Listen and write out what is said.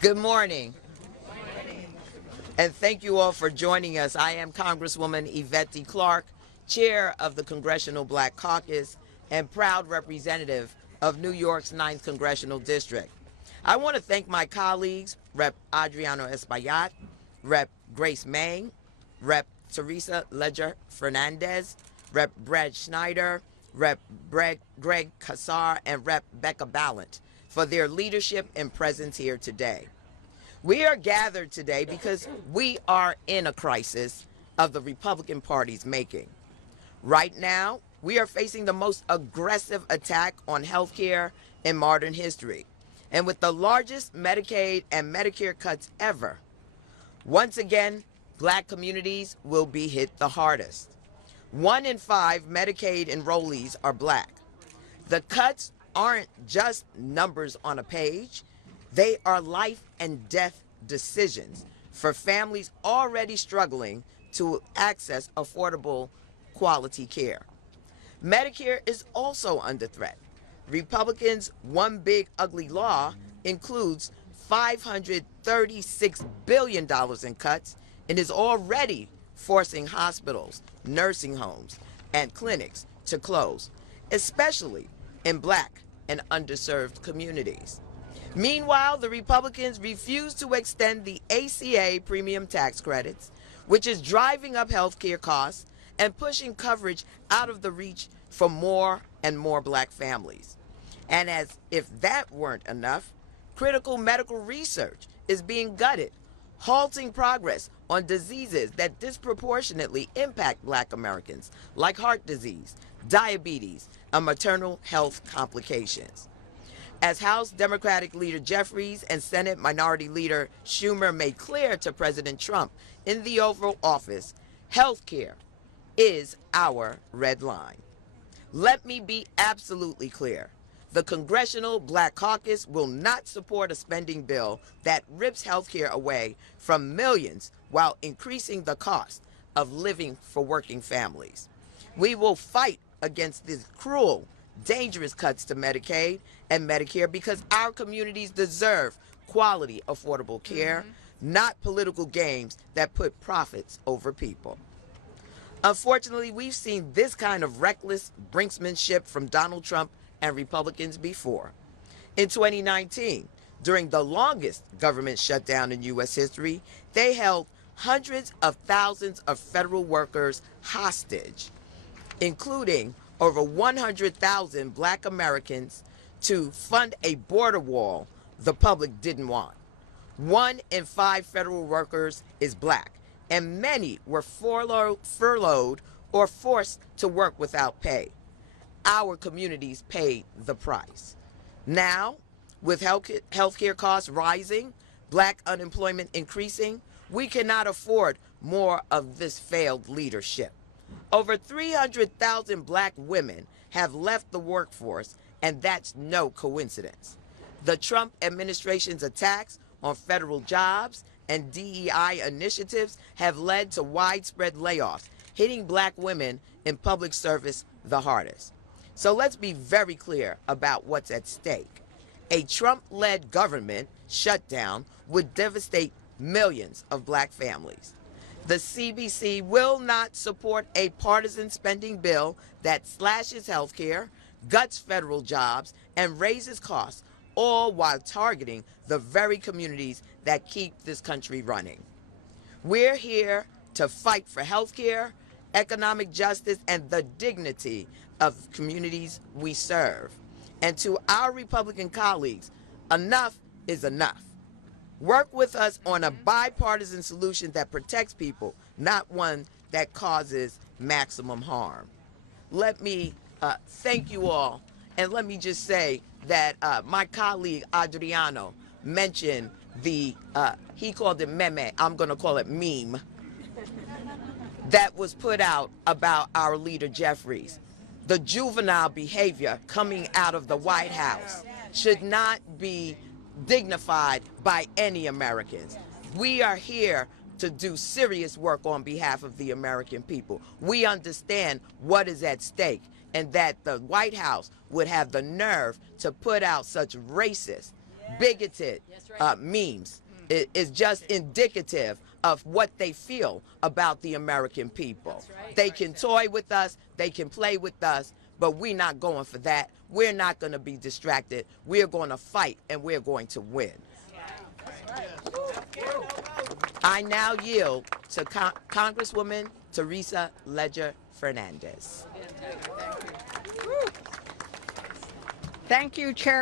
Good morning, and thank you all for joining us. I am Congresswoman Yvette Clarke, Chair of the Congressional Black Caucus and proud representative of New York's 9th Congressional District. I want to thank my colleagues, Rep. Adriano Espaillat, Rep. Grace Mang, Rep. Teresa Ledger Fernandez, Rep. Brad Schneider, Rep. Greg Kassar, and Rep. Becca Ballant for their leadership and presence here today. We are gathered today because we are in a crisis of the Republican Party's making. Right now, we are facing the most aggressive attack on health care in modern history, and with the largest Medicaid and Medicare cuts ever. Once again, Black communities will be hit the hardest. 1 in 5 Medicaid enrollees are Black. The cuts aren't just numbers on a page. They are life and death decisions for families already struggling to access affordable quality care. Medicare is also under threat. Republicans' one big ugly law includes $536 billion in cuts and is already forcing hospitals, nursing homes, and clinics to close, especially in Black and underserved communities. Meanwhile, the Republicans refuse to extend the ACA premium tax credits, which is driving up health care costs and pushing coverage out of the reach for more and more Black families. And as if that weren't enough, critical medical research is being gutted, halting progress on diseases that disproportionately impact Black Americans, like heart disease, diabetes, and maternal health complications. As House Democratic Leader Jeffries and Senate Minority Leader Schumer made clear to President Trump in the Oval Office, health care is our red line. Let me be absolutely clear. The Congressional Black Caucus will not support a spending bill that rips health care away from millions while increasing the cost of living for working families. We will fight against these cruel, dangerous cuts to Medicaid and Medicare because our communities deserve quality, affordable care, not political games that put profits over people. Unfortunately, we've seen this kind of reckless brinksmanship from Donald Trump and Republicans before. In 2019, during the longest government shutdown in U.S. history, they held hundreds of thousands of federal workers hostage, including over 100,000 Black Americans, to fund a border wall the public didn't want. 1 in 5 federal workers is Black, and many were furloughed or forced to work without pay. Our communities paid the price. Now, with healthcare costs rising, Black unemployment increasing, we cannot afford more of this failed leadership. Over 300,000 Black women have left the workforce, and that's no coincidence. The Trump administration's attacks on federal jobs and DEI initiatives have led to widespread layoffs, hitting Black women in public service the hardest. So let's be very clear about what's at stake. A Trump-led government shutdown would devastate millions of Black families. The CBC will not support a partisan spending bill that slashes health care, guts federal jobs, and raises costs, all while targeting the very communities that keep this country running. We're here to fight for health care, economic justice, and the dignity of communities we serve. And to our Republican colleagues, enough is enough. Work with us on a bipartisan solution that protects people, not one that causes maximum harm. Let me thank you all, and let me just say that my colleague Adriano mentioned he called it meme, I'm going to call it meme, that was put out about our leader Jeffries. The juvenile behavior coming out of the White House should not be dignified by any Americans. We are here to do serious work on behalf of the American people. We understand what is at stake, and that the White House would have the nerve to put out such racist, bigoted memes. It is just indicative of what they feel about the American people. They can toy with us, they can play with us, but we're not going for that. We're not going to be distracted. We're going to fight, and we're going to win. I now yield to Congresswoman Teresa Ledger Fernandez. Thank you, Chair.